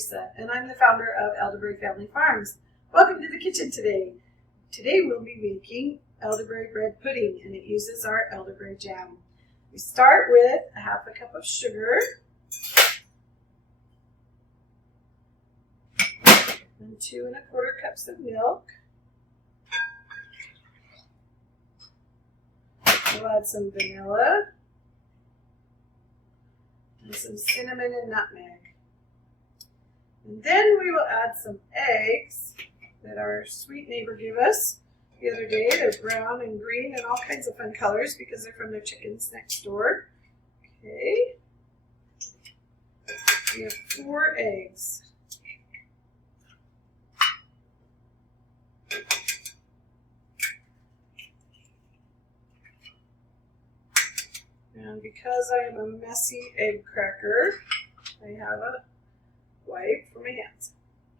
Teresa, and I'm the founder of Elderberry Family Farms. Welcome to the kitchen today. Today we'll be making elderberry bread pudding, and it uses our elderberry jam. We start with a half a cup of sugar, and 2 1/4 cups of milk. We'll add some vanilla, and some cinnamon and nutmeg. And then we will add some eggs that our sweet neighbor gave us the other day. They're brown and green and all kinds of fun colors because they're from their chickens next door. Okay. We have 4 eggs. And because I am a messy egg cracker, I have a wipe for my hands.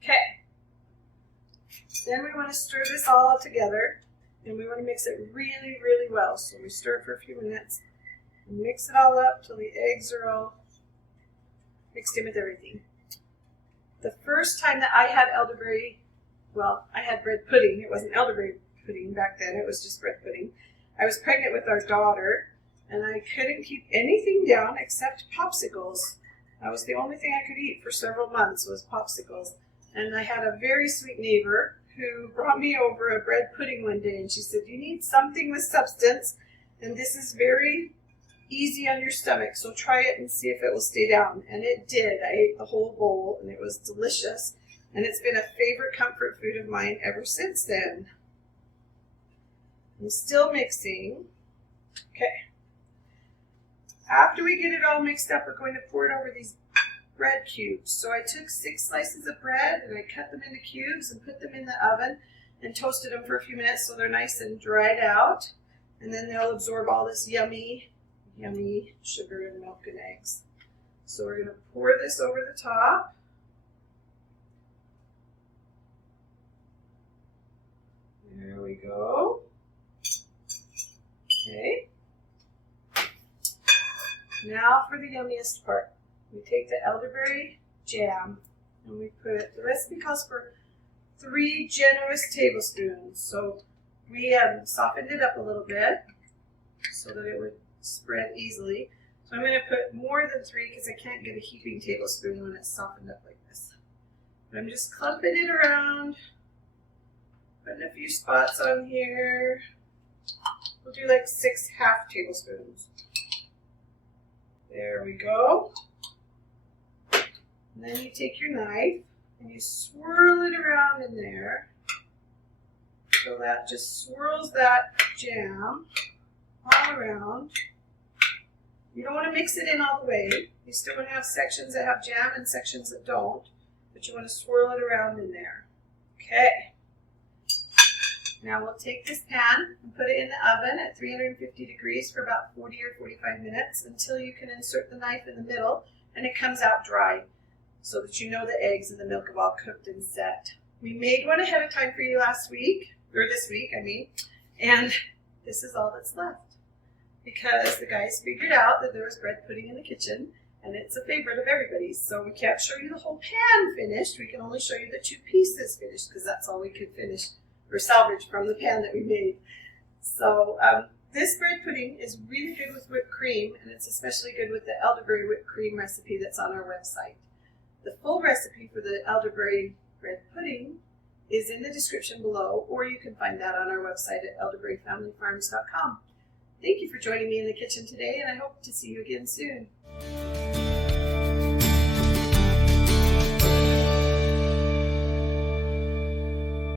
Okay. Then we want to stir this all together, and we want to mix it really, really well. So we stir it for a few minutes and mix it all up till the eggs are all mixed in with everything. The first time that I had elderberry, well, I had bread pudding. It wasn't elderberry pudding back then. It was just bread pudding. I was pregnant with our daughter, and I couldn't keep anything down except popsicles. That was the only thing I could eat for several months was popsicles. And I had a very sweet neighbor who brought me over a bread pudding one day, and she said, "You need something with substance, and this is very easy on your stomach, so try it and see if it will stay down." And it did. I ate the whole bowl, and it was delicious. And it's been a favorite comfort food of mine ever since then. I'm still mixing. Okay. After we get it all mixed up, we're going to pour it over these bread cubes. So I took 6 slices of bread and I cut them into cubes and put them in the oven and toasted them for a few minutes so they're nice and dried out. And then they'll absorb all this yummy, yummy sugar and milk and eggs. So we're going to pour this over the top. There we go. Okay. Now for the yummiest part. We take the elderberry jam and we put, the recipe calls for 3 generous tablespoons. So we softened it up a little bit so that it would spread easily. So I'm going to put more than 3 because I can't get a heaping tablespoon when it's softened up like this. But I'm just clumping it around, putting a few spots on here. We'll do like 6 half tablespoons. There we go. And then you take your knife and you swirl it around in there so that just swirls that jam all around. You don't want to mix it in all the way. You still want to have sections that have jam and sections that don't, but you want to swirl it around in there. Okay. Now we'll take this pan and put it in the oven at 350 degrees for about 40 or 45 minutes until you can insert the knife in the middle and it comes out dry so that you know the eggs and the milk have all cooked and set. We made one ahead of time for you last week, or this week, I mean, and this is all that's left because the guys figured out that there was bread pudding in the kitchen and it's a favorite of everybody's. So we can't show you the whole pan finished. We can only show you the 2 pieces finished because that's all we could finish or salvage from the pan that we made. So this bread pudding is really good with whipped cream, and it's especially good with the elderberry whipped cream recipe that's on our website. The full recipe for the elderberry bread pudding is in the description below, or you can find that on our website at elderberryfamilyfarms.com. Thank you for joining me in the kitchen today, and I hope to see you again soon.